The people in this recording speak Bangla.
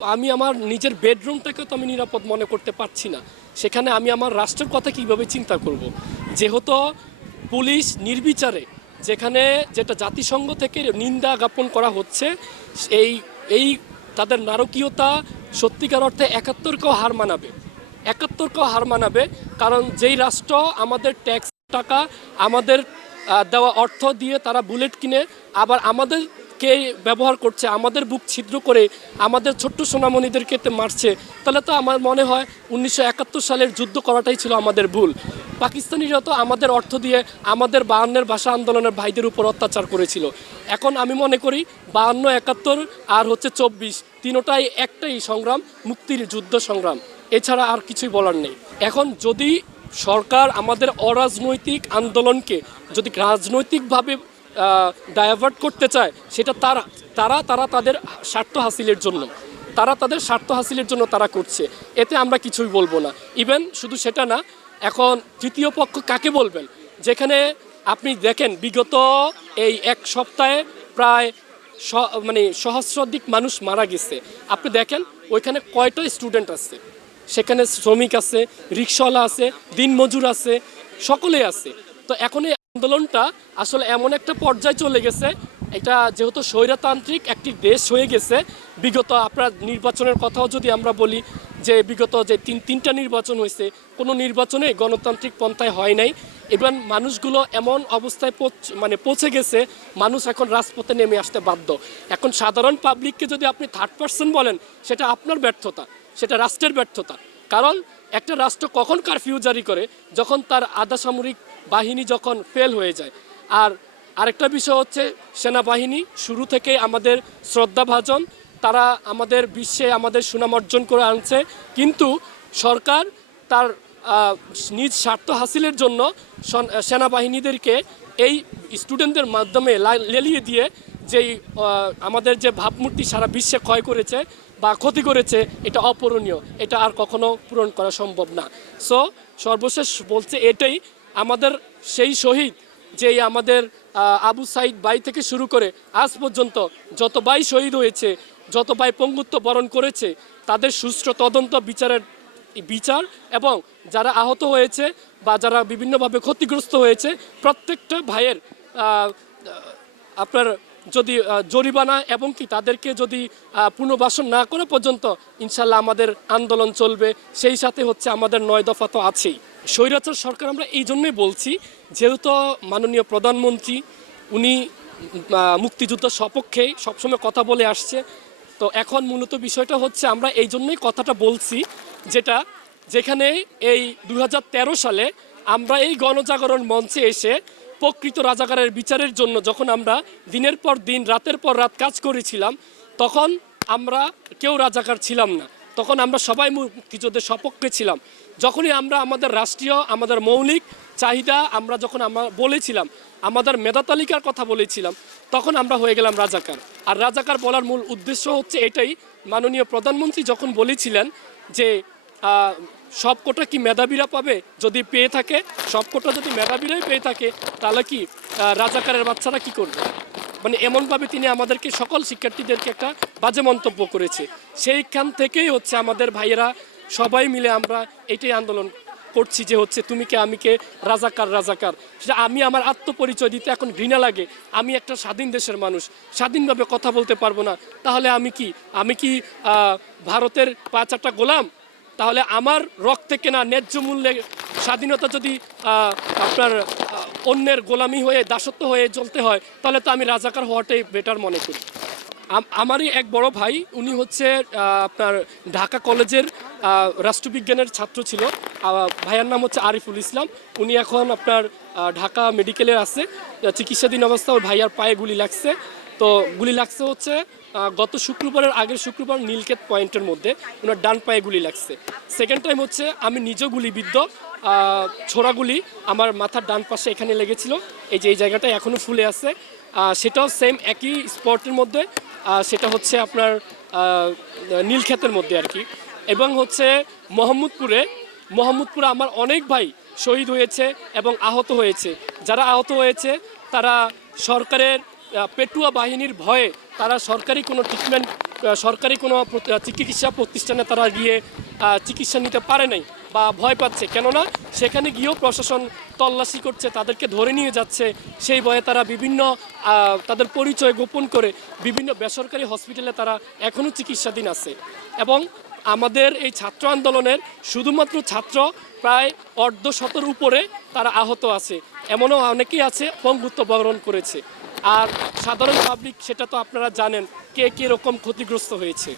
আমি আমার নিজের বেডরুমটাকে তো আমি নিরাপদ মনে করতে পারছি না সেখানে আমি আমার রাষ্ট্রের কথা কীভাবে চিন্তা করব। যেহেতু পুলিশ নির্বিচারে যেখানে যেটা জাতিসংঘ থেকে নিন্দা জ্ঞাপন করা হচ্ছে, এই এই তাদের নারকীয়তা সত্যিকার অর্থে একাত্তরকেও হার মানাবে একাত্তরকেও হার মানাবে কারণ যেই রাষ্ট্র আমাদের ট্যাক্স টাকা, আমাদের দেওয়া অর্থ দিয়ে তারা বুলেট কিনে, আবার আমাদেরকে ব্যবহার করছে, আমাদের বুক ছিদ্র করে আমাদের ছোট্ট সোনামণিদেরকে মারছে, তাহলে তো আমার মনে হয় উনিশশো একাত্তর সালের যুদ্ধ করাটাই ছিল আমাদের ভুল। পাকিস্তানিরা তো আমাদের অর্থ দিয়ে আমাদের বায়ান্নের ভাষা আন্দোলনের ভাইদের উপর অত্যাচার করেছিল। এখন আমি মনে করি বায়ান্ন, একাত্তর আর হচ্ছে চব্বিশ তিনোটাই একটাই সংগ্রাম, মুক্তির যুদ্ধ সংগ্রাম। এছাড়া আর কিছুই বলার নেই। এখন যদি সরকার আমাদের অরাজনৈতিক আন্দোলনকে যদি রাজনৈতিকভাবে ডাইভার্ট করতে চায়, সেটা তারা তারা তারা তাদের স্বার্থ হাসিলের জন্য, তারা তাদের স্বার্থ হাসিলের জন্য তারা করছে। এতে আমরা কিছুই বলব না। ইভেন শুধু সেটা না, এখন তৃতীয় পক্ষ কাকে বলবেন? যেখানে আপনি দেখেন, বিগত এই এক সপ্তাহে প্রায় মানে সহস্রাধিক মানুষ মারা গেছে। আপনি দেখেন, ওইখানে কয়টা স্টুডেন্ট আছে? সেখানে শ্রমিক আছে রিক্সাওয়ালা আছে, দিনমজুর আছে সকলেই আছে। তো এখন এই আন্দোলনটা আসলে এমন একটা পর্যায়ে চলে গেছে। এটা যেহেতু স্বৈরতান্ত্রিক একটি দেশ হয়ে গেছে, বিগত আপনার নির্বাচনের কথাও যদি আমরা বলি যে বিগত যে তিন, তিনটা নির্বাচন হয়েছে, কোনো নির্বাচনে গণতান্ত্রিক পন্থায় হয় নাই। এবং মানুষগুলো এমন অবস্থায় মানে পৌঁছে গেছে, মানুষ এখন রাজপথে নেমে আসতে বাধ্য। এখন সাধারণ পাবলিককে যদি আপনি থার্ড পার্সন বলেন, সেটা আপনার ব্যর্থতা, সেটা রাষ্ট্রের ব্যর্থতা। কারণ একটা রাষ্ট্র কখন কারফিউ জারি করে? যখন তার আধা সামরিক বাহিনী যখন ফেল হয়ে যায়। আর আরেকটা বিষয় হচ্ছে সেনাবাহিনী, শুরু থেকে আমাদের শ্রদ্ধাভাজন, তারা আমাদের বিশ্বে আমাদের সুনাম অর্জন করে আনছে। কিন্তু সরকার তার নিজ স্বার্থ হাসিলের জন্য সেনাবাহিনীদেরকে এই স্টুডেন্টদের মাধ্যমে লেলিয়ে দিয়ে যেই আমাদের যে ভাবমূর্তি সারা বিশ্বে ক্ষয় করেছে বা ক্ষতি করেছে, এটা অপূরণীয়। এটা আর কখনো পূরণ করা সম্ভব না। সো সর্বশেষ বলছে এটাই আমাদের সেই শহীদ, যেই আমাদের আবু সাইদ বাই থেকে শুরু করে আজ পর্যন্ত যত বাই শহীদ হয়েছে, যত বাই পঙ্গুত্ব বরণ করেছে, তাদের সুষ্ঠু তদন্ত বিচারের বিচার এবং যারা আহত হয়েছে বা যারা বিভিন্নভাবে ক্ষতিগ্রস্ত হয়েছে, প্রত্যেকটা ভাইয়ের আপনার যদি জরিমানা এবং কি তাদেরকে যদি পুনর্বাসন না করা পর্যন্ত ইনশাল্লাহ আমাদের আন্দোলন চলবে। সেই সাথে হচ্ছে আমাদের নয় দফা তো আছেই। স্বৈরাচার সরকার আমরা এই জন্যই বলছি যেহেতু মাননীয় প্রধানমন্ত্রী উনি আহ, মুক্তিযুদ্ধ সপক্ষে সবসময় কথা বলে আসছে। তো এখন মূলত বিষয়টা হচ্ছে আমরা এই জন্যই কথাটা বলছি যেটা যেখানে এই দু হাজার তেরো সালে আমরা এই গণজাগরণ মঞ্চে এসে প্রকৃত রাজাকারের বিচারের জন্য যখন আমরা দিনের পর দিন রাতের পর রাত কাজ করেছিলাম তখন আমরা কেউ রাজাকার ছিলাম না। তখন আমরা সবাই মুক্তিযুদ্ধের সপক্ষে ছিলাম। যখনই আমরা আমাদের রাষ্ট্রীয়, আমাদের মৌলিক চাহিদা আমরা যখন আমরা বলেছিলাম, আমাদের মেধা তালিকার কথা বলেছিলাম, তখন আমরা হয়ে গেলাম রাজাকার। আর রাজাকার বলার মূল উদ্দেশ্য হচ্ছে এটাই। মাননীয় প্রধানমন্ত্রী যখন বলেছিলেন যে সব কোটা কি মেধাবীরা পাবে? যদি পেয়ে থাকে, সব কোটা যদি মেধাবীরাই পেয়ে থাকে, তাহলে কি রাজাকারের বাচ্চারা কি করবে? মানে এমনভাবে তিনি আমাদেরকে, সকল শিক্ষার্থীদেরকে একটা বাজে মন্তব্য করেছে। সেইখান থেকেই হচ্ছে আমাদের ভাইয়েরা সবাই মিলে আমরা এটাই আন্দোলন করছি যে হচ্ছে তুমি কে, আমি কে, রাজাকার রাজাকার। সেটা আমি আমার আত্মপরিচয় দিতে এখন ঘৃণা লাগে। আমি একটা স্বাধীন দেশের মানুষ, স্বাধীনভাবে কথা বলতে পারব না। তাহলে আমি কি? আমি কি ভারতের পাঁচ আটটা গোলাম? তাহলে আমার রক্তে কেনা ন্যায্য মূল্যে স্বাধীনতা যদি আপনার অন্যের গোলামি হয়ে দাসত্ব হয়ে চলতে হয়, তাহলে তো আমি রাজাকার হওয়াটাই বেটার মনে করি। আমারই এক বড় ভাই উনি হচ্ছে আপনার ঢাকা কলেজের রাষ্ট্রবিজ্ঞানের ছাত্র ছিল। ভাইয়ার নাম হচ্ছে আরিফুল ইসলাম। উনি এখন আপনার ঢাকা মেডিকেলে আছে। চিকিৎসাধীন অবস্থা ওর ভাইয়ার পায়ে গুলি লাগছে। তো গুলি লাগছে হচ্ছে গত শুক্রবারের আগের শুক্রবার নীলক্ষেত পয়েন্টের মধ্যে ওনার ডান পায়ে গুলি লাগছে। সেকেন্ড টাইম হচ্ছে আমি নিজেও গুলিবিদ্ধ আহ, ছোড়া গুলি আমার মাথার ডান পাশে এখানে লেগেছিল। এই যে এই জায়গাটা এখনও ফুলে আছে। সেটাও সেম একই স্পটের মধ্যে। সেটা হচ্ছে আপনার নীলক্ষেতের মধ্যে আর কি। এবং হচ্ছে মোহাম্মদপুরে মোহাম্মদপুরে আমার অনেক ভাই শহীদ হয়েছে এবং আহত হয়েছে। যারা আহত হয়েছে, তারা সরকারের পেটুয়া বাহিনীর ভয়ে তারা সরকারি কোনো ট্রিটমেন্ট সরকারি কোনো চিকিৎসা প্রতিষ্ঠানে তারা গিয়ে চিকিৎসা নিতে পারে নাই। বা ভয় পাচ্ছে। কেননা সেখানে গিয়েও প্রশাসন তল্লাশি করছে, তাদেরকে ধরে নিয়ে যাচ্ছে। সেই ভয়ে তারা বিভিন্ন তাদের পরিচয় গোপন করে বিভিন্ন বেসরকারি হসপিটালে তারা এখনও চিকিৎসাধীন আছে। এবং আমাদের এই ছাত্র আন্দোলনের শুধুমাত্র ছাত্র প্রায় অর্ধ শতর উপরে তারা আহত আছে। এমনও অনেকেই আছে পঙ্গুত্ব বরণ করেছে। আর সাধারণ পাবলিক সেটা তো আপনারা জানেন, কে কী রকম ক্ষতিগ্রস্ত হয়েছে।